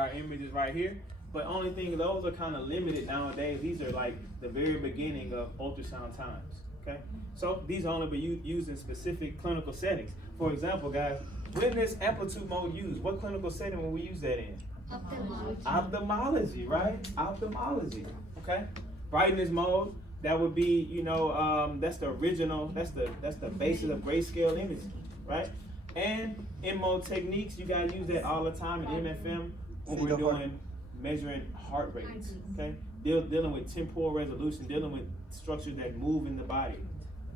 our images right here. But only thing, those are kind of limited nowadays. These are like the very beginning of ultrasound times. Okay, so these only be used in specific clinical settings. For example, guys, when is amplitude mode used? What clinical setting will we use that in? Ophthalmology. Ophthalmology, right? Ophthalmology. Okay. Brightness mode, that would be, you know, that's the original, that's the basis of grayscale imaging, right? And in mode techniques, you gotta use that all the time in MFM when we're doing measuring heart rates. Okay. Dealing with temporal resolution, dealing with structures that move in the body.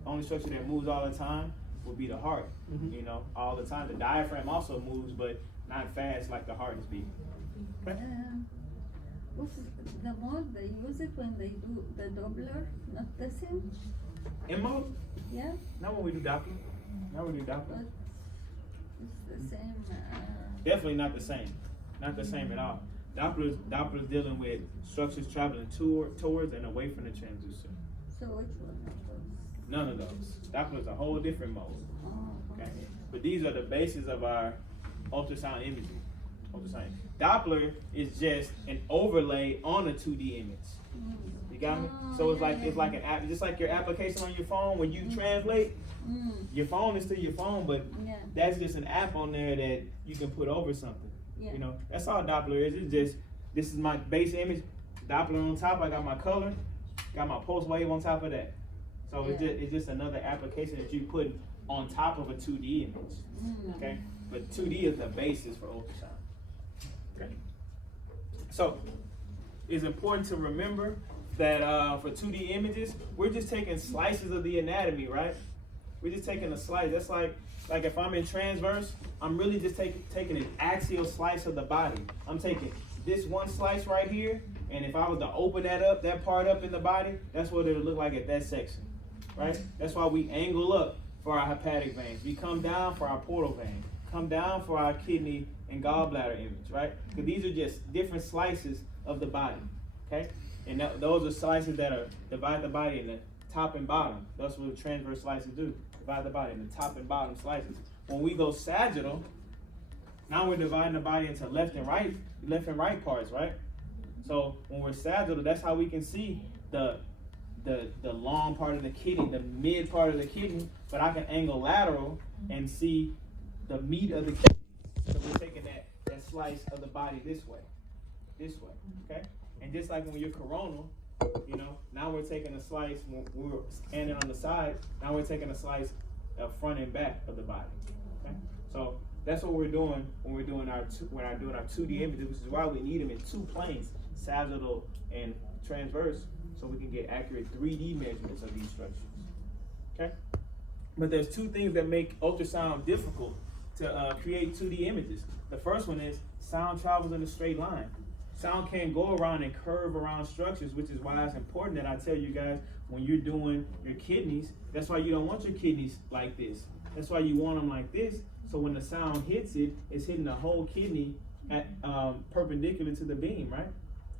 Only structure that moves all the time would be the heart. You know, all the time. The diaphragm also moves, but not fast like the heart is beating. Okay. What's the mode they use it when they do the Doppler? Not the same? In mode? Yeah, Not when we do Doppler. Not when we do Doppler. but it's the same. Definitely not the same. Not the same at all. Doppler's dealing with structures traveling towards and away from the transducer. So which one of those? None of those. Doppler's a whole different mode. Oh, Okay. But these are the basis of our ultrasound imaging. Ultrasound. Doppler is just an overlay on a 2D image. You got me? So it's like it's like an app, just like your application on your phone when you translate. Your phone is to your phone, but Yeah. that's just an app on there that you can put over something. Yeah. You know, that's all Doppler is. It's just, this is my base image. Doppler on top. I got my color. Got my pulse wave on top of that. So it's just another application that you put on top of a 2D image. Okay, but 2D is the basis for ultrasound. Okay. So it's important to remember that for 2D images, we're just taking slices of the anatomy, right? We're just taking a slice. That's like if I'm in transverse, I'm really just taking an axial slice of the body. I'm taking this one slice right here, and if I was to open that part up in the body, that's what it'll look like at that section, right? That's why we angle up for our hepatic veins. We come down for our portal vein. Come down for our kidney and gallbladder image, right? Because these are just different slices of the body, okay? And those are slices that are divide the body in the top and bottom. That's what transverse slices do. Divide the body in the top and bottom slices. When we go sagittal, now we're dividing the body into left and right parts, right? So when we're sagittal, that's how we can see the long part of the kidney, the mid part of the kidney, but I can angle lateral and see the meat of the kidney. So we're taking that slice of the body this way, okay? And just like when you're coronal, you know, now we're taking a slice when we're standing on the side. Now we're taking a slice of front and back of the body. Okay, so that's what we're doing when we're doing our 2D images, which is why we need them in two planes, sagittal and transverse, so we can get accurate 3D measurements of these structures. Okay, but there's two things that make ultrasound difficult to create 2D images. The first one is sound travels in a straight line. Sound can't go around and curve around structures, which is why it's important that I tell you guys when you're doing your kidneys, that's why you don't want your kidneys like this. That's why you want them like this. So when the sound hits it, it's hitting the whole kidney at perpendicular to the beam, right?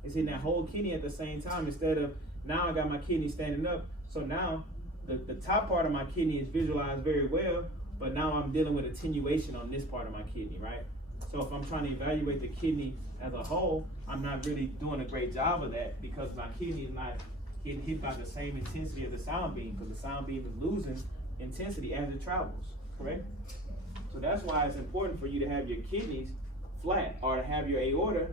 It's hitting that whole kidney at the same time instead of now I got my kidney standing up. So now the top part of my kidney is visualized very well, but now I'm dealing with attenuation on this part of my kidney, right? So if I'm trying to evaluate the kidney as a whole, I'm not really doing a great job of that because my kidney is not getting hit by the same intensity of the sound beam, because the sound beam is losing intensity as it travels, correct? So that's why it's important for you to have your kidneys flat, or to have your aorta,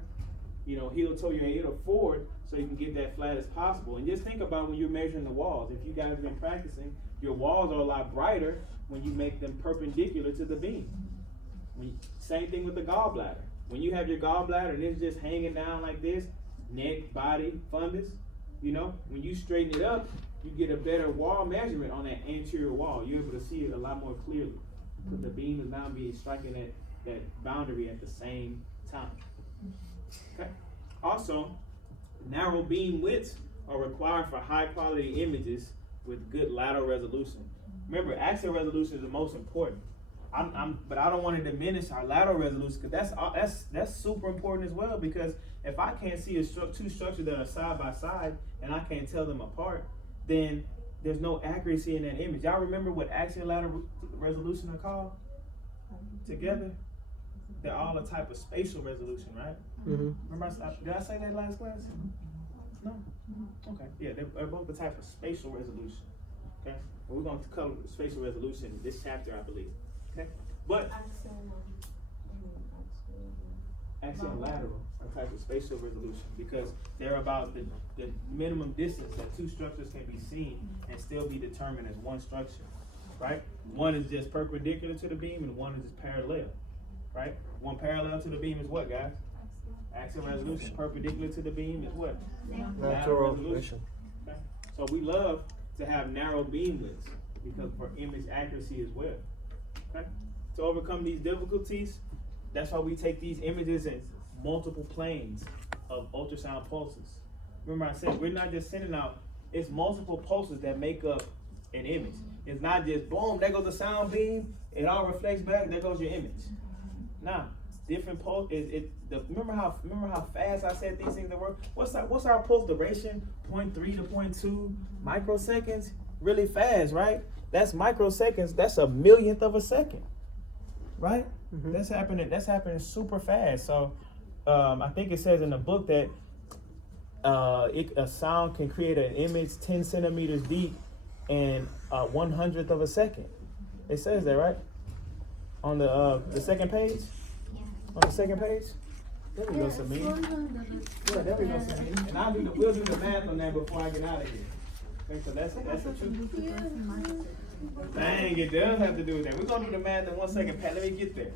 you know, heel toe your aorta forward so you can get that flat as possible. And just think about when you're measuring the walls. If you guys have been practicing, your walls are a lot brighter when you make them perpendicular to the beam. Same thing with the gallbladder. When you have your gallbladder and it's just hanging down like this, neck, body, fundus, you know, when you straighten it up, you get a better wall measurement on that anterior wall. You're able to see it a lot more clearly because the beam is now striking that boundary at the same time. Okay. Also, narrow beam widths are required for high quality images with good lateral resolution. Remember, axial resolution is the most important. But I don't want to diminish our lateral resolution because that's super important as well, because if I can't see two structures that are side by side and I can't tell them apart, then there's no accuracy in that image. Y'all remember what axial lateral resolution are called together? They're all a type of spatial resolution, right? Remember, did I say that last class? No? Okay, yeah, they're both the type of spatial resolution. Okay, well, we're going to cover spatial resolution in this chapter, I believe. Okay, but axial and lateral are types of spatial resolution because they're about the minimum distance that two structures can be seen and still be determined as one structure, right? One is just perpendicular to the beam and one is just parallel, right? One parallel to the beam is what, guys? Axial resolution. Perpendicular to the beam is what? Lateral resolution. Okay? So we love to have narrow beam widths because for image accuracy as well. Okay? To overcome these difficulties, that's why we take these images in multiple planes of ultrasound pulses. Remember I said, we're not just sending out, it's multiple pulses that make up an image. It's not just, boom, there goes the sound beam, it all reflects back, there goes your image. Nah, different pulse, remember how fast I said these things that work? What's our pulse duration? 0.3 to 0.2 microseconds? Really fast, right? That's microseconds, that's a millionth of a second, right? That's happening super fast. So I think it says in the book that a sound can create an image 10 centimeters deep in 1/100th of a second. It says that, right? On the second page? On the second page? There we go, Samine. Yeah, there we go, Samine. And we'll do the math on that before I get out of here. Okay, so that's the truth. Dang, it does have to do with that. We're gonna do the math in 1 second, Pat. Let me get there.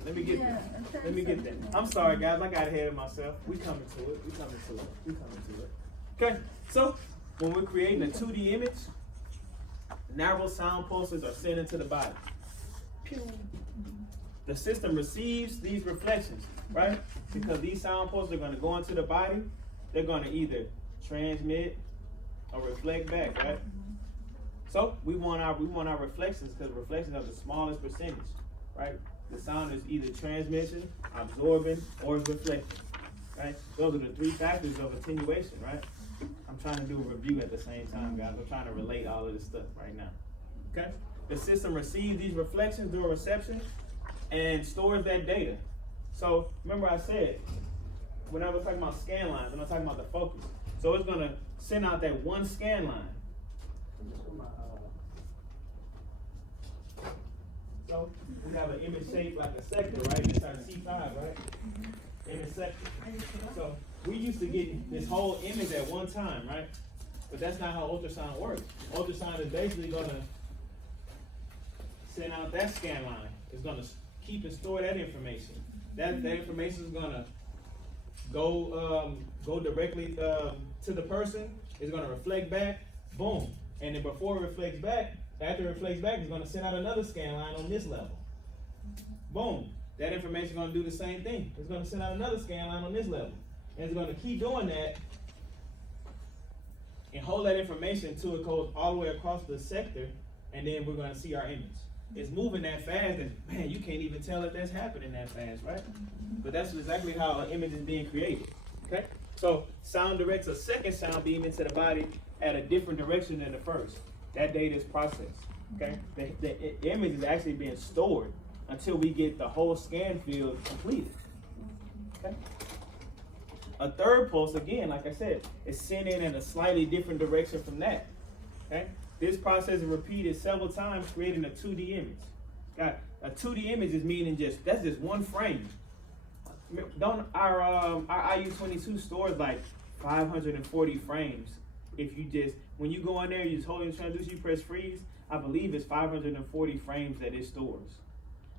I'm sorry, guys. I got ahead of myself. We coming to it. Okay, so when we're creating a 2D image, narrow sound pulses are sent into the body. Pew. The system receives these reflections, right? Because these sound pulses are gonna go into the body. They're gonna either transmit or reflect back, right? So we want our reflections because reflections are the smallest percentage, right? The sound is either transmission, absorbing, or reflecting, right? Those are the three factors of attenuation, right? I'm trying to do a review at the same time, guys. I'm trying to relate all of this stuff right now. Okay? The system receives these reflections during reception and stores that data. So remember I said, when I was talking about scan lines, when I'm talking about the focus. So it's gonna send out that one scan line. So we have an image shape like a sector, right? That's our C5, right? Image sector. So we used to get this whole image at one time, right? But that's not how ultrasound works. Ultrasound is basically gonna send out that scan line. It's gonna keep and store that information. That information is gonna go directly to the person. It's gonna reflect back, boom. And then before it reflects back, after it reflects back, it's gonna send out another scan line on this level. Boom. That information is gonna do the same thing. It's gonna send out another scan line on this level. And it's gonna keep doing that and hold that information until it goes all the way across the sector, and then we're gonna see our image. It's moving that fast that, man, you can't even tell if that's happening that fast, right? But that's exactly how an image is being created, okay? So sound directs a second sound beam into the body at a different direction than the first. That data is processed, okay? The image is actually being stored until we get the whole scan field completed, okay? A third pulse, again, like I said, is sent in a slightly different direction from that, okay? This process is repeated several times, creating a 2D image. Got a 2D image is meaning that's just one frame. Don't our IU-22 stores like 540 frames. If you just, when you go in there, you just hold your transducer, you press freeze, I believe it's 540 frames that it stores.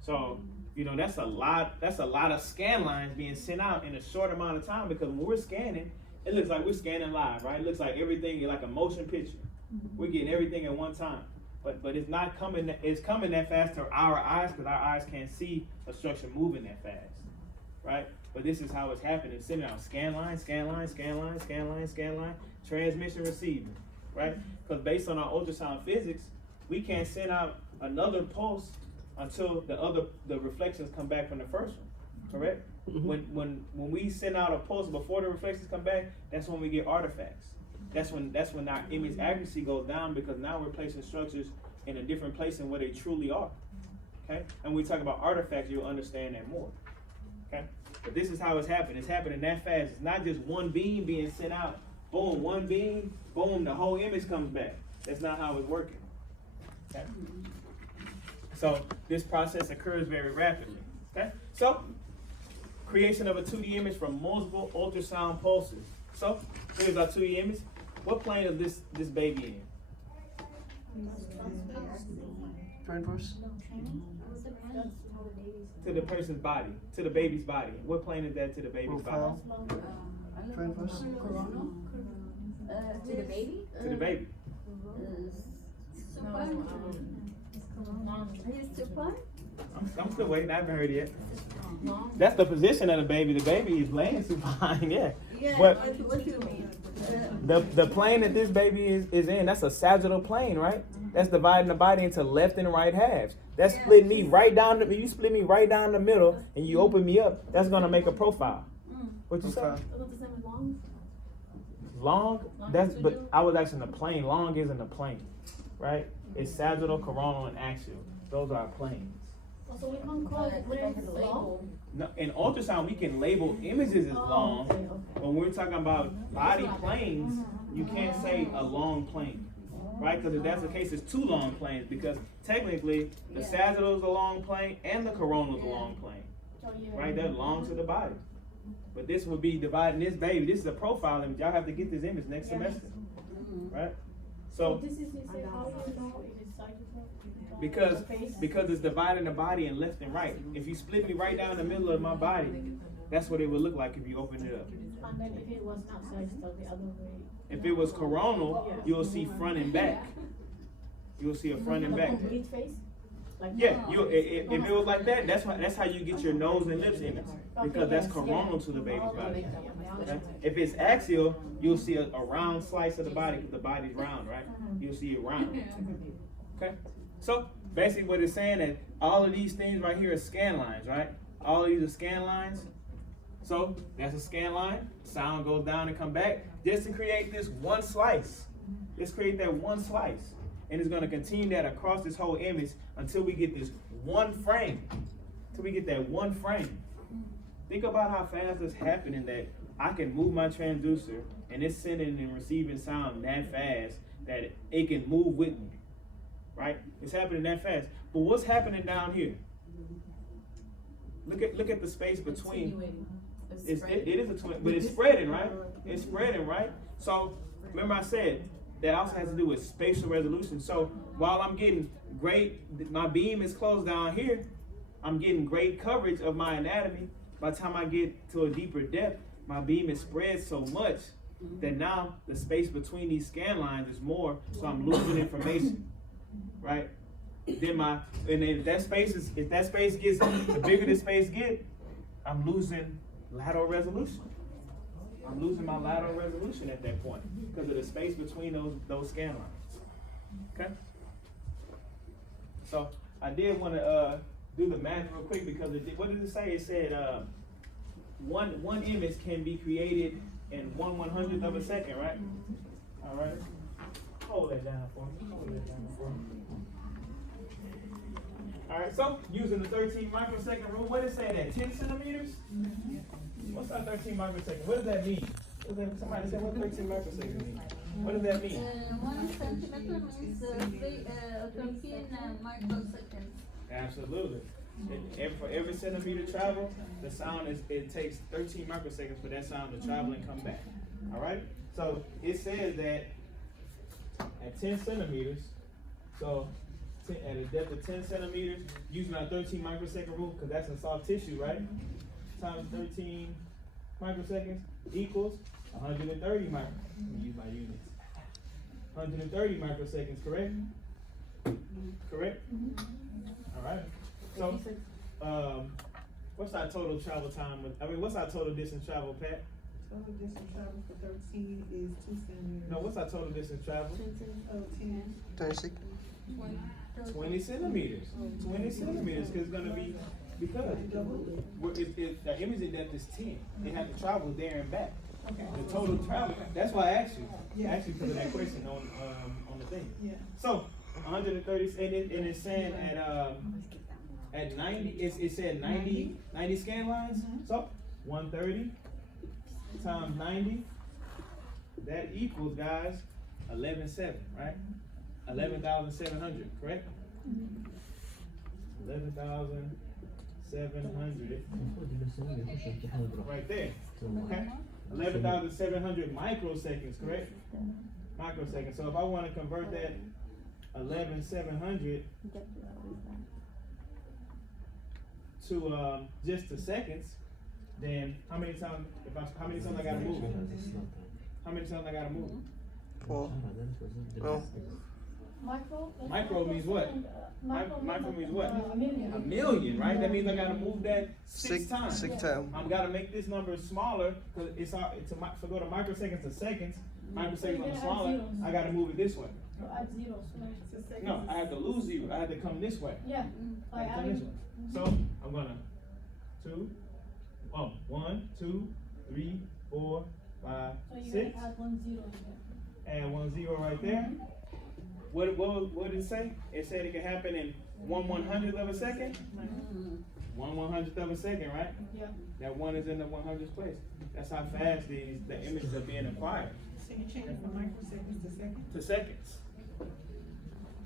So, you know, that's a lot of scan lines being sent out in a short amount of time, because when we're scanning, it looks like we're scanning live, right? It looks like everything is like a motion picture. We're getting everything at one time. But it's not coming, it's coming that fast to our eyes, because our eyes can't see a structure moving that fast, right? But this is how it's happening. It's sending out scan line, scan line, scan line, scan line, scan line, transmission, receiving, right? Because based on our ultrasound physics, we can't send out another pulse until the reflections come back from the first one, correct? When we send out a pulse before the reflections come back, that's when we get artifacts. That's when our image accuracy goes down, because now we're placing structures in a different place than where they truly are. Okay? And when we talk about artifacts, you'll understand that more. Okay? But this is how it's happening. It's happening that fast. It's not just one beam being sent out. Boom, one beam, boom, the whole image comes back. That's not how it's working. Okay? So this process occurs very rapidly. Okay? So creation of a 2D image from multiple ultrasound pulses. So here's our 2D image. What plane is this baby in? Transverse. To the person's body, to the baby's body. What plane is that to the baby's body? Transverse. To the baby? To the baby. He's supine? I'm still waiting. I haven't heard it yet. That's the position of the baby. The baby is laying supine, yeah. But What do you mean? the plane that this baby is in, that's a sagittal plane, right? That's dividing the body into left and right halves. That's splitting me right down the, you split me right down the middle and you open me up, that's gonna make a profile. What you say? Long? That's, but I was asking the plane. Long isn't a plane, right? It's sagittal, coronal, and axial. Those are planes. So we can't call it where it's long? No, in ultrasound, we can label images as long. When we're talking about body planes, you can't say a long plane, right? Because if that's the case, it's two long planes. Because technically, the sagittal is a long plane and the coronal is a long plane, right? They're long to the body. But this would be dividing this baby. This is a profile image. Y'all have to get this image next semester, right? So this is how you know it is sagittal? because it's dividing the body in left and right. If you split me right down the middle of my body, that's what it would look like if you opened it up. And then if it was not sagittal, the other way. If it was coronal, you'll see front and back. You'll see a front and back. Complete face? Like Yeah, if it was like that, that's how you get your nose and lips image, because that's coronal to the baby's body. Okay? If it's axial, you'll see a round slice of the body because the body's round, right? You'll see it round. Okay. So basically, what it's saying is all of these things right here are scan lines, right? All of these are scan lines. So that's a scan line. Sound goes down and come back just to create this one slice. Let's create that one slice. And it's going to continue that across this whole image until we get this one frame. Until we get that one frame. Think about how fast it's happening that I can move my transducer and it's sending and receiving sound that fast that it can move with me. Right? It's happening that fast. But what's happening down here? Look at the space between. It is a twin, but it's spreading, right? It's spreading, right? So remember I said that also has to do with spatial resolution. So while I'm getting great, my beam is closed down here, I'm getting great coverage of my anatomy. By the time I get to a deeper depth, my beam is spread so much that now the space between these scan lines is more, so I'm losing information, right? Then if that space gets, the bigger the space get, I'm losing lateral resolution. I'm losing my lateral resolution at that point because of the space between those scan lines. Okay? So I did want to do the math real quick because what did it say? It said one image can be created in 1/100th of a second, right? All right. Hold that down for me. All right. So using the 13 microsecond rule, what did it say that 10 centimeters? What's that 13 microsecond? What does that mean? Somebody said what 13 microsecond mean? What does that mean? 1 centimeter means 13 microseconds. Absolutely. For every centimeter travel, the sound it takes 13 microseconds for that sound to travel and come back. All right. So it says that at 10 centimeters, so at a depth of 10 centimeters, using our 13 microsecond rule, because that's a soft tissue, right? Times 13 microseconds equals 130 microseconds. Let me use my units. 130 microseconds, correct? Correct? All right. So, what's our total travel time? What's our total distance travel, Pat? Total distance travel for 13 is 2 centimeters. No, what's our total distance travel? 10. 36. 20 centimeters. 20 centimeters, because it's going to be, because the imaging depth is 10. They have to travel there and back. The total travel, that's why I asked you. I asked you because of that question on the thing. Yeah. So, 130, and it's saying at 90, it said 90 scan lines. So, 130 times 90, that equals, guys, 11.7, right? 11,700, correct? 11,700 right there, okay? 11,700 microseconds, correct? Microseconds. So if I want to convert that 11,700 to just to seconds, then how many times? How many times I gotta move? How many times I gotta move? 4. Oh. Micro means what? Micro means what? A million. A million, right? That means I gotta move that six times. 6 times. I'm gotta make this number smaller because it's to go to microseconds to seconds. Microseconds are smaller. I gotta move it this way. So add zeros. No, I have to lose zero. I have to come this way. Yeah. I have to come this way. So I'm gonna 1, 2, 3, 4, 5, So you're 6. gonna add 1 0 here. Add 1 0 right there. What did it say? It said it can happen in 1/100th of a second. 1/100th of a second, right? Yeah. That 1 is in the 100th place. That's how fast the images are being acquired. So you change it from microseconds to seconds? To seconds.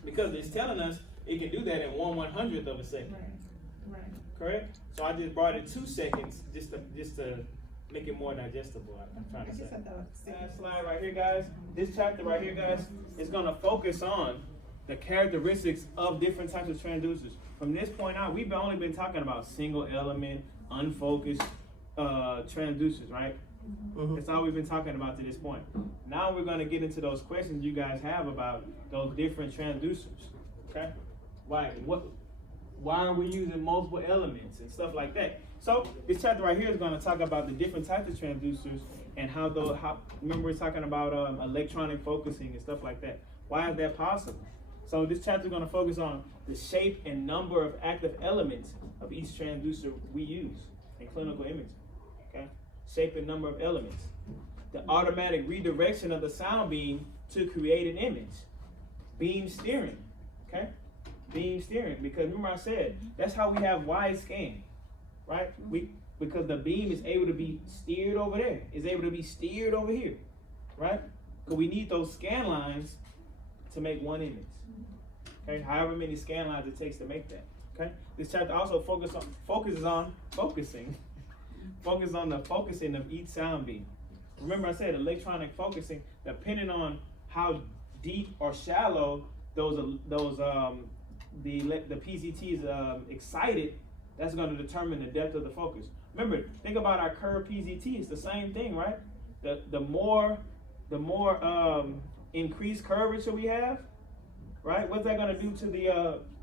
Because it's telling us it can do that in 1/100th of a second. Right. Correct? So I just brought it 2 seconds just to make it more digestible. I'm trying to say. I thought Last slide right here, guys. This chapter right here, guys, is gonna focus on the characteristics of different types of transducers. From this point on, we've only been talking about single element, unfocused transducers, right? That's all we've been talking about to this point. Now we're gonna get into those questions you guys have about those different transducers. Okay? Why are we using multiple elements and stuff like that? So this chapter right here is going to talk about the different types of transducers and how remember we're talking about electronic focusing and stuff like that. Why is that possible? So this chapter is going to focus on the shape and number of active elements of each transducer we use in clinical imaging. Okay? Shape and number of elements. The automatic redirection of the sound beam to create an image. Beam steering. Okay? Beam steering, because remember I said that's how we have wide scan, right? Because the beam is able to be steered over there, is able to be steered over here, right? Because we need those scan lines to make one image. Okay, however many scan lines it takes to make that. Okay, this chapter also focuses on the focusing of each sound beam. Remember I said electronic focusing, depending on how deep or shallow the PCT is excited, that's going to determine the depth of the focus. Remember, think about our curved PCT. It's the same thing, right? The more increased curvature we have, right? What's that going to do to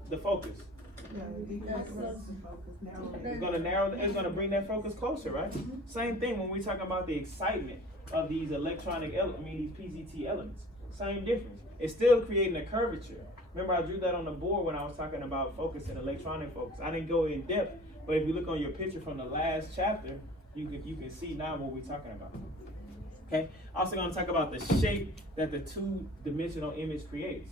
the focus? It's going to narrow. It's going to bring that focus closer, right? Same thing when we talk about the excitement of these these PCT elements. Same difference. It's still creating a curvature. Remember, I drew that on the board when I was talking about focus and electronic focus. I didn't go in depth, but if you look on your picture from the last chapter, you can see now what we're talking about. Okay. Also going to talk about the shape that the 2-dimensional image creates.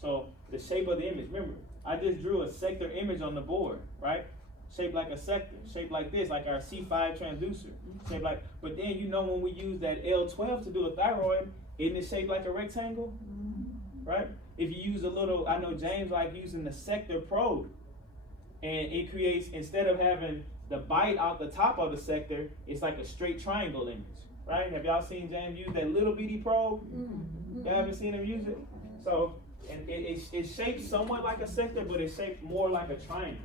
So the shape of the image. Remember, I just drew a sector image on the board, right? Shaped like a sector, shaped like this, like our C5 transducer. Shaped like, but then when we use that L12 to do a thyroid, isn't it shaped like a rectangle? Right? If you use I know James like using the sector probe, and it creates, instead of having the bite out the top of the sector, it's like a straight triangle image, right? Have y'all seen James use that little bitty probe? Y'all haven't seen him use it? So, and it's shaped somewhat like a sector, but it's shaped more like a triangle.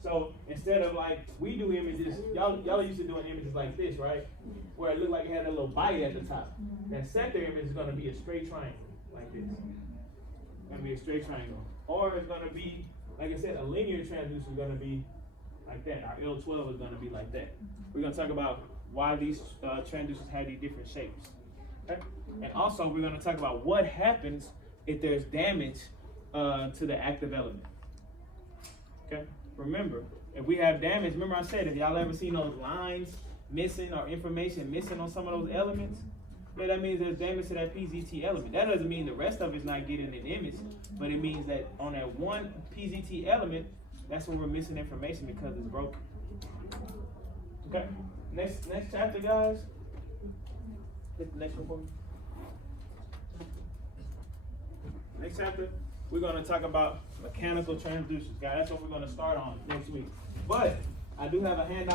So instead of like we do images, y'all used to doing images like this, right? Where it looked like it had a little bite at the top. That sector image is going to be a straight triangle, like this. Gonna be a straight triangle, or it's gonna be, like I said, a linear transducer is gonna be like that. Our L12 is gonna be like that. We're gonna talk about why these transducers have these different shapes. Okay? And also we're gonna talk about what happens if there's damage to the active element. Okay? Remember, if we have damage, remember I said if y'all ever seen those lines missing or information missing on some of those elements, yeah, that means there's damage to that PZT element. That doesn't mean the rest of it's not getting an image, but it means that on that one PZT element, that's when we're missing information because it's broken. Okay? Next chapter, guys. Hit the next one for me. Next chapter, we're gonna talk about mechanical transducers, guys. That's what we're gonna start on next week. But I do have a handout.